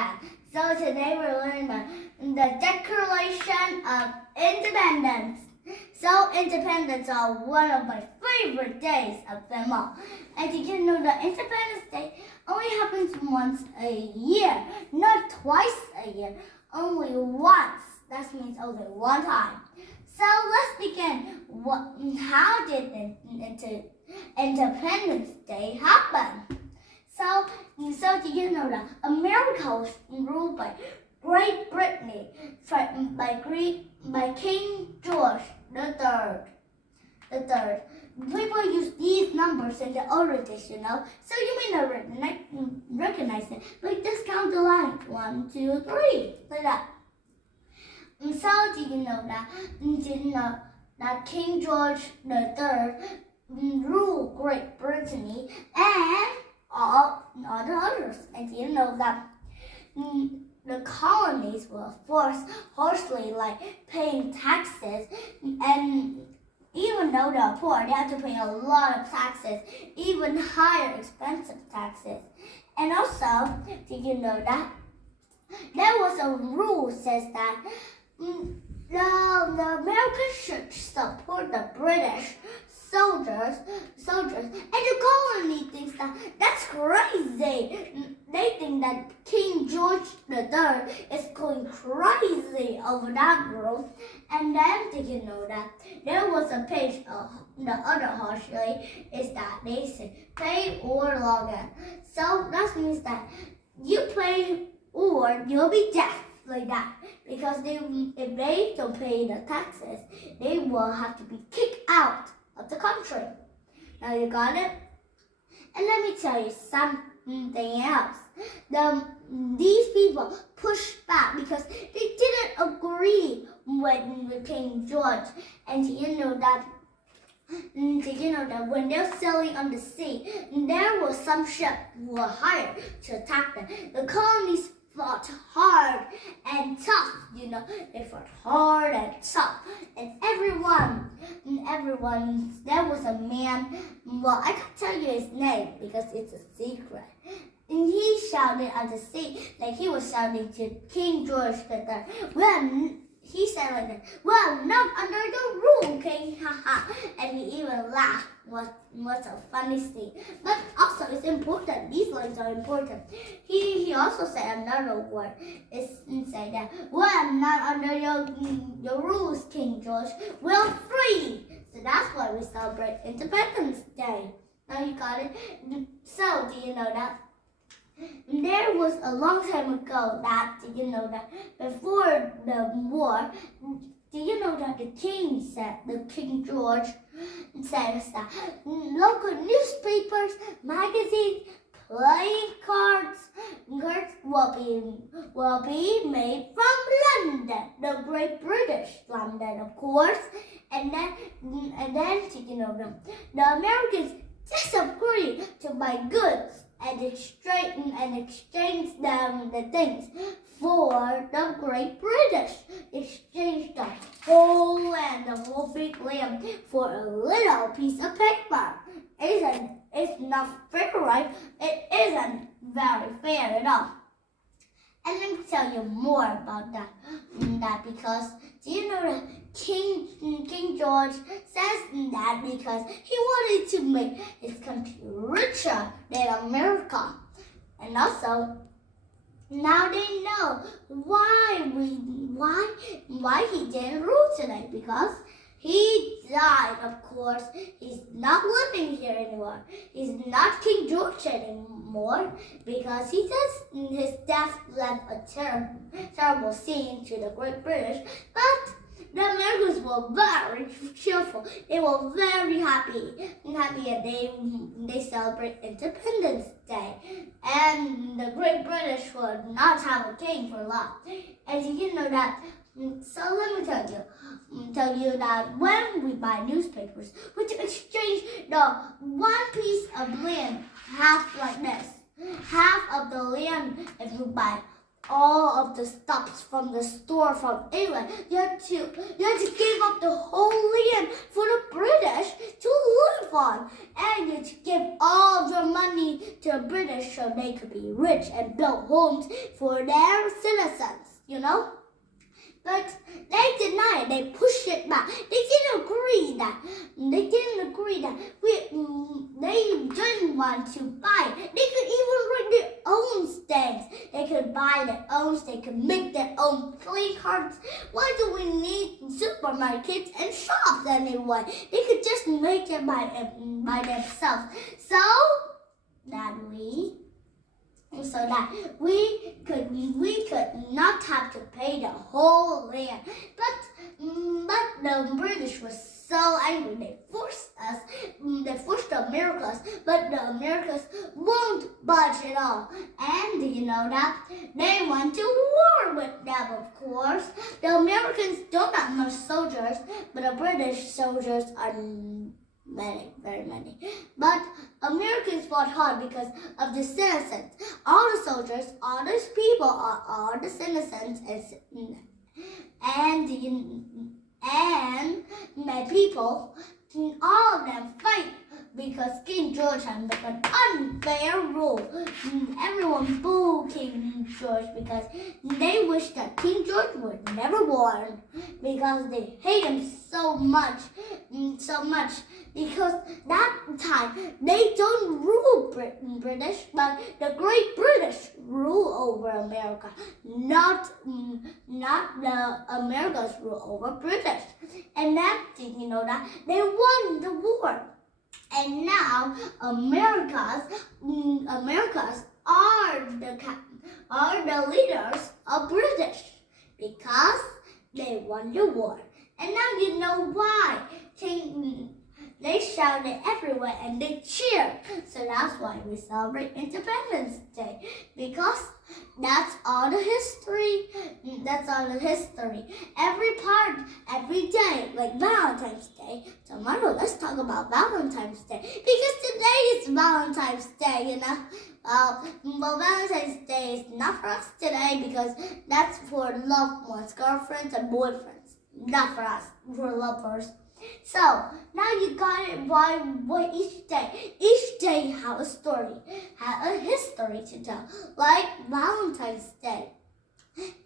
again. So today we're learning the Declaration of Independence. So independence are one of my favorite days of them all. And did you know that Independence Day only happens once a year, not twice a year, only once. That means only one time. So let's begin. How did Independence Day happen? So did you know that America was ruled by Great Britain by King George the Third. People use these numbers in the older days, you know. So you may not recognize it, but just count the lines 1, 2, 3, like that. So did you know that King George the Third ruled Great Britain and all the others? And you know that the colonies were forced harshly, like paying taxes, and even though they're poor, they have to pay a lot of taxes, even higher expensive taxes. And also, did you know that there was a rule says that the Americans should support the British soldiers, and the colony thinks that's crazy. They think that King George III is going crazy over that rule. And then did you know that there was a page of the other harshly is that they say pay or log in. So that means that you pay or you'll be deaf, like that, because if they don't pay the taxes, they will have to be kicked out of the country. Now you got it? And let me tell you something else. These people pushed back because they didn't agree with King George. And did you know that when they're sailing on the sea, there was some ships who were hired to attack them. The colonies fought hard and tough, you know. They fought hard and tough. And everyone, there was a man, well, I can't tell you his name because it's a secret. And he shouted at the sea, like he was shouting to King George III. He said like that, well, not under your rule, King, haha. And he even laughed. What's a funny thing. But also, it's important. These lines are important. He also said another word. It's say that, well, not under your rules, King George. We're free. So that's why we celebrate Independence Day. Now you got it. So do you know that? There was a long time ago that, did you know that before the war, did you know that the King George says that local newspapers, magazines, playing cards will be made from London, the Great British London, of course. And then did you know that the Americans disagree to buy goods and exchange the things for the Great British. Exchange the whole land, the whole big land, for a little piece of paper. It's not fair, right? It isn't very fair at all. And let me tell you more about that because do you know that King George says that because he wanted to make his country richer than America. And also, now they know why he didn't rule today, because he died, of course. He's not living here anymore. He's not King George anymore because he says his death left a terrible scene to the Great British. But the Americans were very cheerful. They were very happy, and they celebrate Independence Day. And the Great British would not have a king for long. And did you know that? So let me tell you that when we buy newspapers, we exchange the one piece of land half like this. Half of the land, if you buy all of the stuffs from the store from England. You had to give up the whole land for the British to live on. And you had to give all of your money to the British so they could be rich and build homes for their citizens, you know? But they denied. They pushed it back. They didn't agree that they didn't want to buy it. They could even write their own stamps. They could buy their own. They could make their own play cards. Why do we need supermarkets and shops anyway? They could just make it by themselves. So that we could not have to pay the whole land. But the British was so angry. They forced the Americans, but the Americans won't budge at all. And you know that they went to war with them, of course. The Americans don't have much soldiers, but the British soldiers are many, very many. But Americans fought hard because of the citizens. All the soldiers, all these people are all the citizens, and my people, all of them fight because King George had made an unfair rule. Everyone booed King George because they wish that King George would never born, because they hate him so much. Because that time they don't rule British, but the Great British rule over America, not the Americans rule over British. And that, you know that they won the war. And now Americas are the leaders of British because they won the war. And now you know why. They shouted everywhere and they cheered. So that's why we celebrate Independence Day, because that's all the history. Every day, like Valentine's Day. Tomorrow, let's talk about Valentine's Day, because today is Valentine's Day, you know. Well, Valentine's Day is not for us today because that's for loved ones, girlfriends and boyfriends. Not for us, for lovers. So now you got it. Why each day have a story, have a history to tell, like Valentine's Day,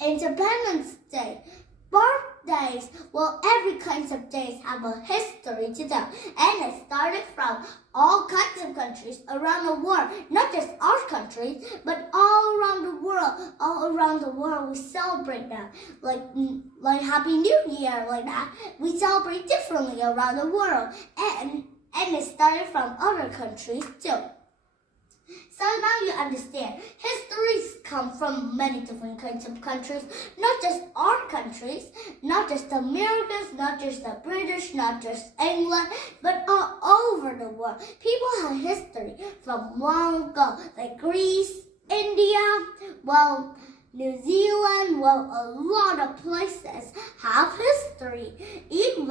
Independence Day, birthdays. Well, every kinds of days have a history to tell, and it started from all kinds of countries around the world, not just our country, but all around the world. All around the world, we celebrate that, like Happy New Year, like that. We celebrate differently around the world, and it started from other countries too. So now you understand. Histories come from many different kinds of countries, not just our countries, not just the Americans, not just the British, not just England, but all over the world. People have history from long ago, like Greece, India, well, New Zealand, well, a lot of places have history. Even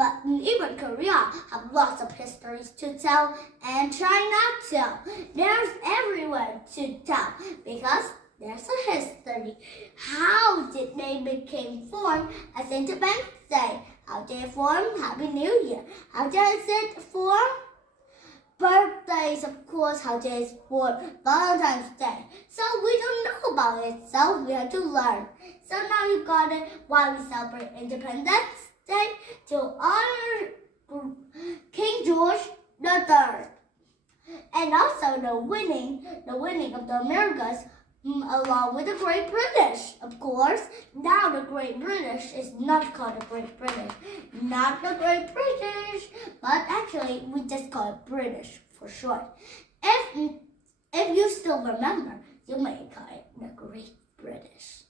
Korea have lots of histories to tell, and China too. There's everywhere to tell because there's a history. How did they become formed as Independence Day? How did it form Happy New Year? How does it form birthdays, of course, how days for Valentine's Day. So we don't know about it, so we have to learn. So now you got it, why we celebrate Independence Day to honor King George III. And also the winning of the Americas, along with the Great British, of course. Now the Great British is not called the Great British. Not the Great British, but actually we just call it British for short. If you still remember, you may call it the Great British.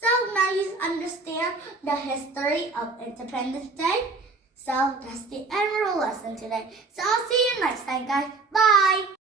So now you understand the history of Independence Day. So that's the end of the lesson today. So I'll see you next time, guys. Bye!